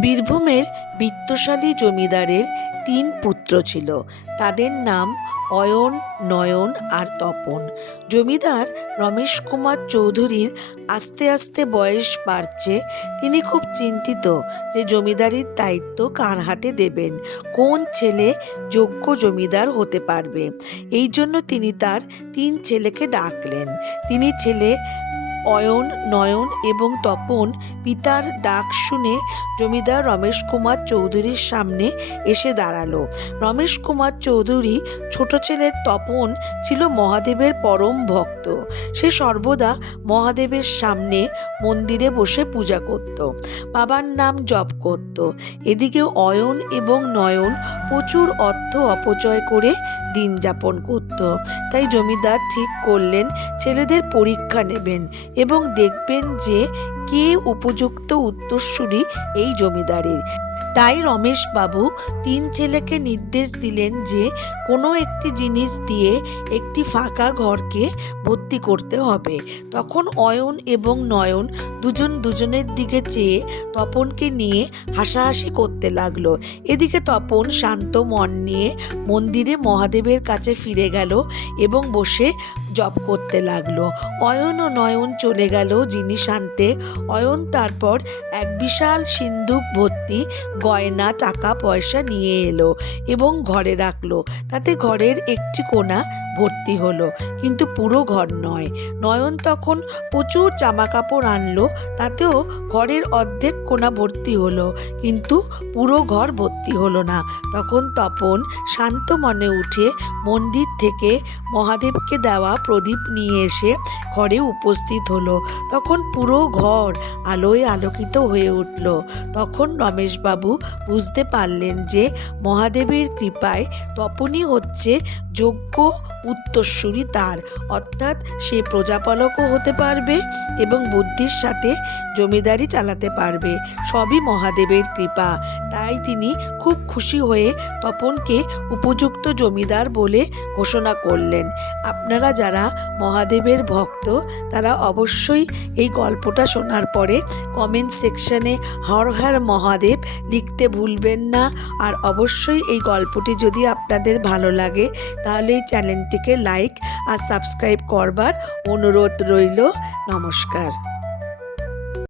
বীরভূমের বিত্তশালী জমিদারের ৩ পুত্র ছিল। তাদের নাম অয়ন, নয়ন আর তপন। জমিদার রমেশ কুমার চৌধুরীর আস্তে আস্তে বয়স বাড়ছে। তিনি খুব চিন্তিত যে জমিদারির দায়িত্ব কার হাতে দেবেন, কোন ছেলে যোগ্য জমিদার হতে পারবে। এই জন্য তিনি তার ৩ ছেলেকে ডাকলেন। তিনি ছেলে অয়ন, নয়ন এবং তপন পিতার ডাক শুনে জমিদার রমেশ কুমার চৌধুরীর সামনে এসে দাঁড়ালো। রমেশ কুমার চৌধুরী ছোট ছেলে তপন ছিল মহাদেবের পরম ভক্ত। সে সর্বদা মহাদেবের সামনে মন্দিরে বসে পূজা করত, বাবার নাম জপ করত। এদিকে অয়ন এবং নয়ন প্রচুর অর্থ অপচয় করে দিন যাপন করত। তাই জমিদার ঠিক করলেন ছেলেদের পরীক্ষা নেবেন এবং দেখবেন যে কে উপযুক্ত উত্তরসূরি এই জমিদারের। তাই রমেশবাবু ৩ ছেলেকে নির্দেশ দিলেন যে কোনো একটি জিনিস দিয়ে একটি ফাঁকা ঘরকে ভর্তি করতে হবে। তখন অয়ন এবং নয়ন দুজন দুজনের দিকে চেয়ে তপনকে নিয়ে হাসাহাসি করতে লাগলো। এদিকে তপন শান্ত মন নিয়ে মন্দিরে মহাদেবের কাছে ফিরে গেল এবং বসে জপ করতে লাগলো। অয়ন ও নয়ন চলে গেল জিনিস আনতে। অয়ন তারপর এক বিশাল সিন্ধুক ভর্তি গয়না, টাকা পয়সা নিয়ে এলো এবং ঘরে রাখলো। তাতে ঘরের একটি কোণা ভর্তি হলো, কিন্তু পুরো ঘর নয়। নয়ন তখন প্রচুর জামা কাপড় আনলো, তাতেও ঘরের অর্ধেক কোণা ভর্তি হলো, কিন্তু পুরো ঘর ভর্তি হলো না। তখন তপন শান্ত মনে উঠে মন্দির থেকে মহাদেবকে দেওয়া প্রদীপ নিয়ে এসে ঘরে উপস্থিত হলো। তখন পুরো ঘর আলোয় আলোকিত হয়ে উঠল। তখন রমেশবাবু বুঝতে পারলেন যে মহাদেবের কৃপায় তপনই হচ্ছে যোগ্য উত্তরসূরি তার, অর্থাৎ সে প্রজাপালকও হতে পারবে এবং বুদ্ধির সাথে জমিদারি চালাতে পারবে। সবই মহাদেবের কৃপা। তাই তিনি খুব খুশি হয়ে তপনকে উপযুক্ত জমিদার বলে ঘোষণা করলেন। আপনারা যারা মহাদেবের ভক্ত তারা অবশ্যই এই গল্পটা শোনার পরে কমেন্ট সেকশনে হর হর মহাদেব লিখতে ভুলবেন না। আর অবশ্যই এই গল্পটি যদি আপনাদের ভালো লাগে তাহলে এই চ্যানেলটিকে লাইক আর সাবস্ক্রাইব করবার অনুরোধ রইল। নমস্কার।